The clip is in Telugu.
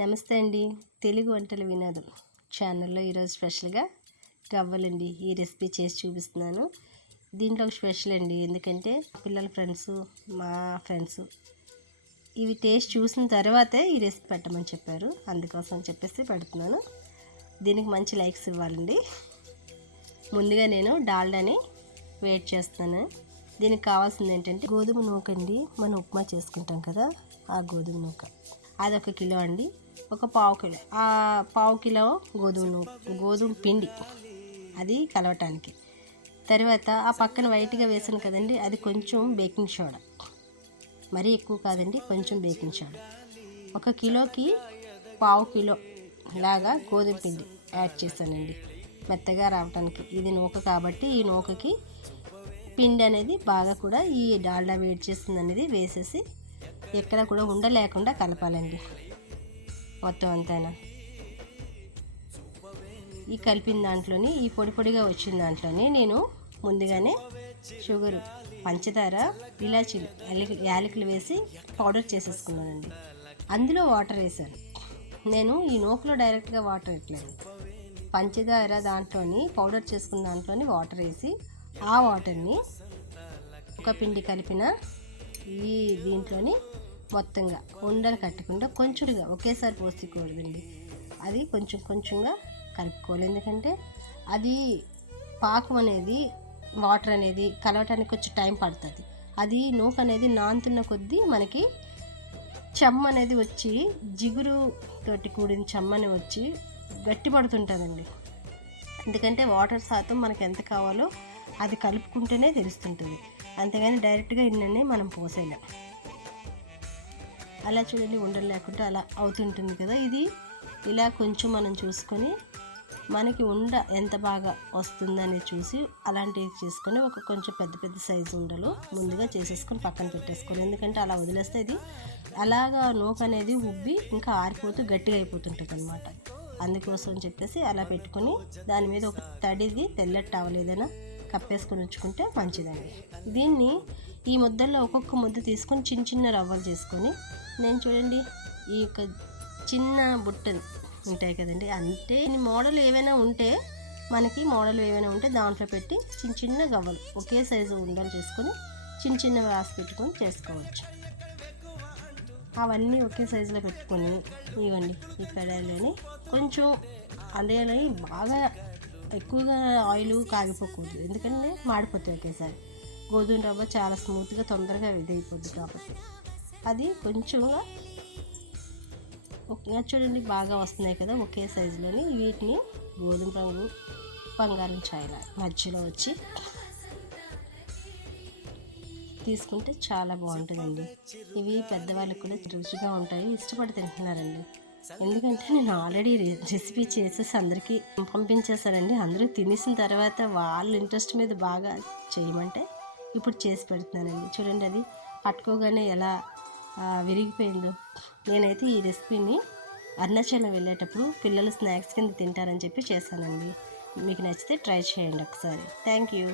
నమస్తే అండి. తెలుగు వంటల వినోదం ఛానల్లో ఈరోజు స్పెషల్గా గవ్వలండి ఈ రెసిపీ చేసి చూపిస్తున్నాను. దీంట్లో ఒక స్పెషల్ అండి, ఎందుకంటే పిల్లల ఫ్రెండ్స్, మా ఫ్రెండ్స్ ఇవి టేస్ట్ చూసిన తర్వాతే ఈ రెసిపీ పెట్టమని చెప్పారు. అందుకోసం చెప్పేసి పెడుతున్నాను. దీనికి మంచి లైక్స్ ఇవ్వాలండి. ముందుగా నేను డాల్డాని వేడి చేస్తాను. దీనికి కావాల్సింది ఏంటంటే గోధుమ నూకండి. మనం ఉప్మా చేసుకుంటాం కదా, ఆ గోధుమ నూక అదొక కిలో అండి. ఒక పావు కిలో, ఆ పావు కిలో గోధుమ పిండి అది కలవటానికి. తర్వాత ఆ పక్కన వైట్గా వేసాను కదండి, అది కొంచెం బేకింగ్ సోడా, మరీ ఎక్కువ కాదండి, కొంచెం బేకింగ్ సోడా. ఒక కిలోకి పావు కిలో లాగా గోధుమ పిండి యాడ్ చేశానండి, మెత్తగా రావటానికి. ఇది నూక కాబట్టి ఈ నూకకి పిండి అనేది బాగా కూడా ఈ డాల్డా వేడి చేస్తుంది అనేది వేసేసి ఎక్కడ కూడా ఉండలేకుండా కలపాలండి మొత్తం అంతా. ఈ కలిపిన దాంట్లోని, ఈ పొడి పొడిగా వచ్చిన దాంట్లోని నేను ముందుగానే షుగరు, పంచదార, ఇలాచీలు, యాలకులు వేసి పౌడర్ చేసేసుకున్నానండి. అందులో వాటర్ వేసాను. నేను ఈ నూకలో డైరెక్ట్గా వాటర్ వేయట్లేదు. పంచదార దాంట్లోని పౌడర్ చేసుకున్న దాంట్లోని వాటర్ వేసి, ఆ వాటర్ని ఒక పిండి కలిపిన ఈ దీంట్లోని మొత్తంగా ఉండలు కట్టకుండా కొంచెంగా ఒకేసారి పోసుకోకూడదండి. అది కొంచెం కొంచెంగా కలుపుకోవాలి. ఎందుకంటే అది పాకం అనేది, వాటర్ అనేది కలవటానికి కొంచెం టైం పడుతుంది. అది నూక అనేది నానుతున్న కొద్దీ మనకి చెమ్మ అనేది వచ్చి, జిగురు తోటి కూడిన చెమ్మని వచ్చి గట్టి పడుతుంటుందండి. ఎందుకంటే వాటర్ శాతం మనకి ఎంత కావాలో అది కలుపుకుంటేనే తెలుస్తుంటుంది. అంతేగాని డైరెక్ట్గా ఇన్ననే మనం పోసేయలేం. అలా చూడండి, ఉండలు లేకుండా అలా అవుతుంటుంది కదా. ఇది ఇలా కొంచెం మనం చూసుకొని, మనకి ఉండ ఎంత బాగా వస్తుందని చూసి అలాంటివి చేసుకొని ఒక కొంచెం పెద్ద పెద్ద సైజు ఉండలు ముందుగా చేసేసుకొని పక్కన పెట్టేసుకోవాలి. ఎందుకంటే అలా వదిలేస్తే ఇది అలాగా నూక అనేది ఉబ్బి ఇంకా ఆరిపోతూ గట్టిగా అయిపోతుంటుంది అనమాట. అందుకోసం చెప్పేసి అలా పెట్టుకొని దాని మీద ఒక తడిది తెల్లటి టవల్ ఏదైనా కప్పేసుకొని ఉంచుకుంటే మంచిదండి. దీన్ని ఈ ముద్దల్లో ఒక్కొక్క ముద్ద తీసుకొని చిన్న చిన్న రవ్వలు చేసుకొని, నేను చూడండి ఈ యొక్క చిన్న బుట్టలు ఉంటాయి కదండి, అంటే మోడల్ ఏవైనా ఉంటే దాంట్లో పెట్టి చిన్న చిన్న గవ్వలు ఒకే సైజు ఉండలు చేసుకొని చిన్న చిన్న రాసి పెట్టుకొని చేసుకోవచ్చు. అవన్నీ ఒకే సైజులో పెట్టుకొని ఇవ్వండి ఈ కడాయిలోని కొంచెం అందులోని బాగా ఎక్కువగా ఆయిల్ కాగిపోకూడదు, ఎందుకంటే మాడిపోతాయి ఒకేసారి. గోధుమ రవ్వ చాలా స్మూత్గా తొందరగా ఇదైపోద్ది కాబట్టి అది కొంచెంగా చూడండి బాగా వస్తున్నాయి కదా ఒకే సైజులోని. వీటిని గోధుమ రంగు బంగారం ఛాయల మధ్యలో వచ్చి తీసుకుంటే చాలా బాగుంటుందండి. ఇవి పెద్దవాళ్ళకి కూడా రుచిగా ఉంటాయి, ఇష్టపడి తింటున్నారండి. ఎందుకంటే నేను ఆల్రెడీ రెసిపీ చేసేసి అందరికీ పంపించేశానండి. అందరూ తినేసిన తర్వాత వాళ్ళ ఇంట్రెస్ట్ మీద బాగా చేయమంటే ఇప్పుడు చేసి పెడుతున్నానండి. చూడండి అది పట్టుకోగానే ఎలా విరిగిపోయిందో. నేనైతే ఈ రెసిపీని అరుణాచలం వెళ్ళేటప్పుడు పిల్లలు స్నాక్స్ కింద తింటారని చెప్పి చేశానండి. మీకు నచ్చితే ట్రై చేయండి ఒకసారి. Thank you.